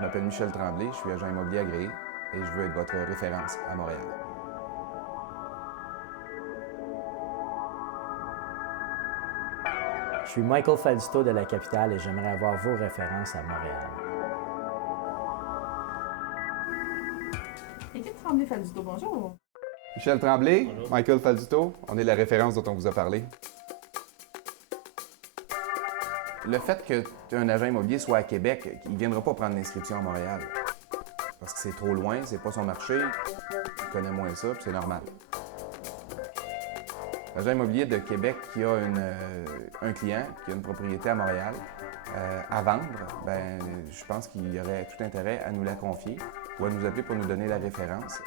Je m'appelle Michel Tremblay, je suis agent immobilier agréé et je veux être votre référence à Montréal. Je suis Michael Falduto de la capitale et j'aimerais avoir vos références à Montréal. Équipe Tremblay Falduto, bonjour. Michel Tremblay, Bonjour. Michael Falduto, on est la référence dont on vous a parlé. Le fait qu'un agent immobilier soit à Québec, il ne viendra pas prendre l'inscription à Montréal. Parce que c'est trop loin, c'est pas son marché, il connaît moins ça, puis c'est normal. L'agent immobilier de Québec qui a un client, qui a une propriété à Montréal à vendre, ben, je pense qu'il y aurait tout intérêt à nous la confier ou à nous appeler pour nous donner la référence.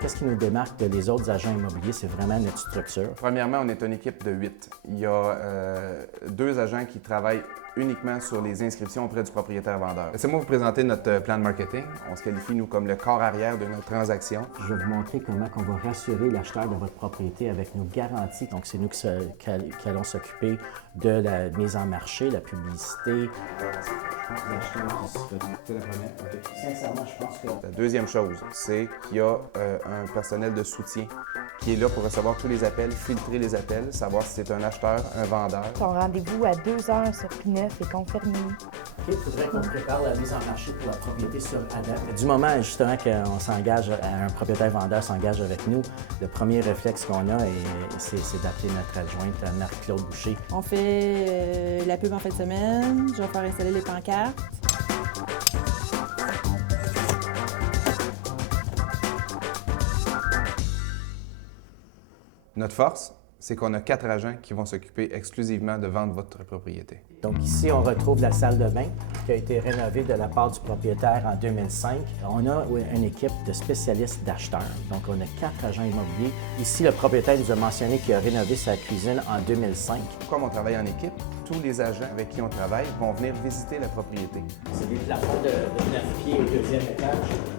Qu'est-ce qui nous démarque des autres agents immobiliers? C'est vraiment notre structure. Premièrement, on est une équipe de 8. Il y a 2 agents qui travaillent uniquement sur les inscriptions auprès du propriétaire-vendeur. Laissez-moi vous présenter notre plan de marketing. On se qualifie, nous, comme le corps arrière de notre transaction. Je vais vous montrer comment on va rassurer l'acheteur de votre propriété avec nos garanties. Donc, c'est nous qui allons s'occuper de la mise en marché, la publicité. L'acheteur qui se fait. C'est la première. OK. Sincèrement, je pense que La deuxième chose, c'est qu'il y a un personnel de soutien qui est là pour recevoir tous les appels, filtrer les appels, savoir si c'est un acheteur, un vendeur. Ton rendez-vous à 2 heures sur P9 est confirmé. il faudrait qu'on prépare la mise en marché pour la propriété sur ADAP. Du moment justement qu'on s'engage, un propriétaire-vendeur s'engage avec nous, le premier réflexe qu'on a, c'est d'appeler notre adjointe, Marie-Claude Boucher. On fait la pub en fin de semaine. Je vais faire installer les pancartes. Notre force, c'est qu'on a 4 agents qui vont s'occuper exclusivement de vendre votre propriété. Donc ici, on retrouve la salle de bain qui a été rénovée de la part du propriétaire en 2005. On a une équipe de spécialistes d'acheteurs. Donc on a 4 agents immobiliers. Ici, le propriétaire nous a mentionné qu'il a rénové sa cuisine en 2005. Comme on travaille en équipe, tous les agents avec qui on travaille vont venir visiter la propriété. C'est des plafonds de 9 pieds au 2e étage.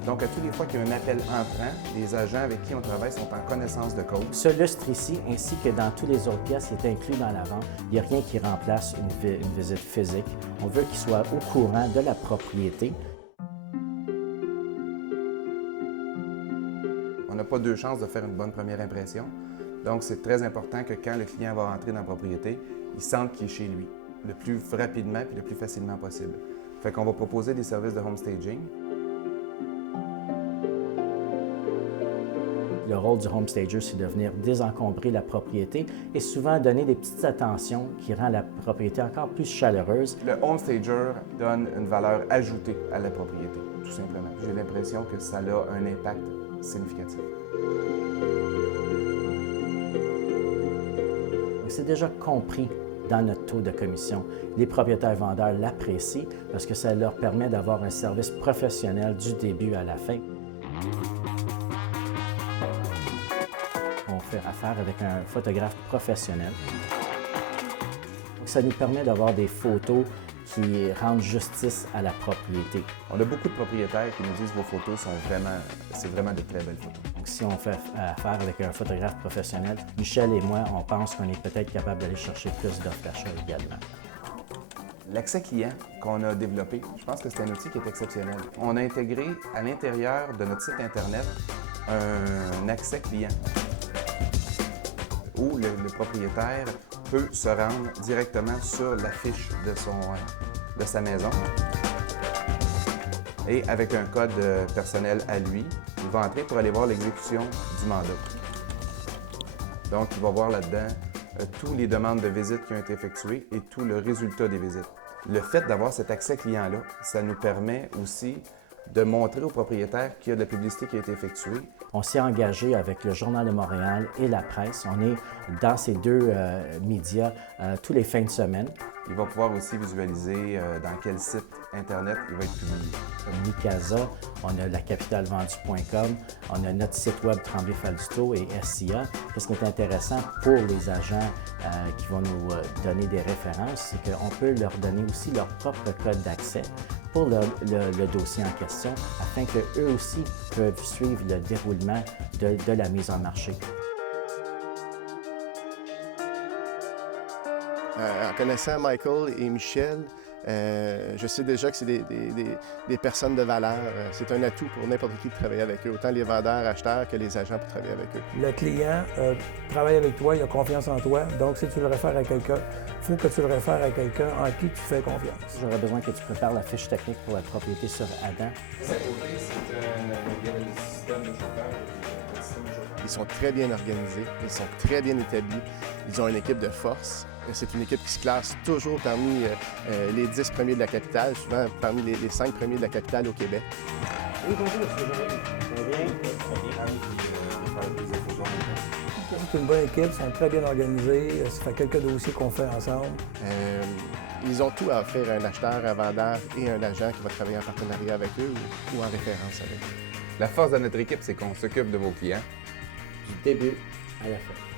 Donc, à toutes les fois qu'il y a un appel entrant, les agents avec qui on travaille sont en connaissance de cause. Ce lustre ici, ainsi que dans toutes les autres pièces, est inclus dans la vente. Il n'y a rien qui remplace une visite physique. On veut qu'il soit au courant de la propriété. On n'a pas 2 chances de faire une bonne première impression. Donc, c'est très important que quand le client va rentrer dans la propriété, il sente qu'il est chez lui, le plus rapidement et le plus facilement possible. Fait qu'on va proposer des services de home staging. Le rôle du home stager, c'est de venir désencombrer la propriété et souvent donner des petites attentions qui rendent la propriété encore plus chaleureuse. Le home stager donne une valeur ajoutée à la propriété, tout simplement. J'ai l'impression que ça a un impact significatif. C'est déjà compris dans notre taux de commission. Les propriétaires-vendeurs l'apprécient parce que ça leur permet d'avoir un service professionnel du début à la fin. On fait affaire avec un photographe professionnel. Donc, ça nous permet d'avoir des photos qui rendent justice à la propriété. On a beaucoup de propriétaires qui nous disent que vos photos sont c'est vraiment de très belles photos. Donc, si on fait affaire avec un photographe professionnel, Michel et moi, on pense qu'on est peut-être capable d'aller chercher plus d'offres d'achat également. L'accès client qu'on a développé, je pense que c'est un outil qui est exceptionnel. On a intégré à l'intérieur de notre site Internet un accès client où le propriétaire peut se rendre directement sur la fiche de sa maison. Et avec un code personnel à lui, il va entrer pour aller voir l'exécution du mandat. Donc, il va voir là-dedans toutes les demandes de visite qui ont été effectuées et tout le résultat des visites. Le fait d'avoir cet accès client-là, ça nous permet aussi de montrer aux propriétaires qu'il y a de la publicité qui a été effectuée. On s'est engagé avec le Journal de Montréal et la presse. On est dans ces deux médias tous les fins de semaine. Il va pouvoir aussi visualiser dans quel site Internet il va être publié. Comme Micasa, on a lacapitalvendue.com, on a notre site web Tremblay Falduto et SIA. Qu'est-ce qui est intéressant pour les agents qui vont nous donner des références, c'est qu'on peut leur donner aussi leur propre code d'accès pour le dossier en question, afin qu'eux aussi peuvent suivre le déroulement de la mise en marché. En connaissant Michael et Michel, je sais déjà que c'est des personnes de valeur. C'est un atout pour n'importe qui de travailler avec eux, autant les vendeurs, acheteurs que les agents pour travailler avec eux. Le client travaille avec toi, il a confiance en toi. Donc, si tu le réfères à quelqu'un, il faut que tu le réfères à quelqu'un en qui tu fais confiance. J'aurais besoin que tu prépares la fiche technique pour la propriété sur Adam. Ils sont très bien organisés, ils sont très bien établis, ils ont une équipe de force. C'est une équipe qui se classe toujours parmi les 10 premiers de la capitale, souvent parmi les 5 premiers de la capitale au Québec. Oui, bonjour, est-ce que j'aurais C'est une bonne équipe, ils sont très bien organisés. Ça fait quelques dossiers qu'on fait ensemble. Ils ont tout à offrir à un acheteur, un vendeur et un agent qui va travailler en partenariat avec eux ou en référence avec eux. La force de notre équipe, c'est qu'on s'occupe de vos clients. du début à la fin.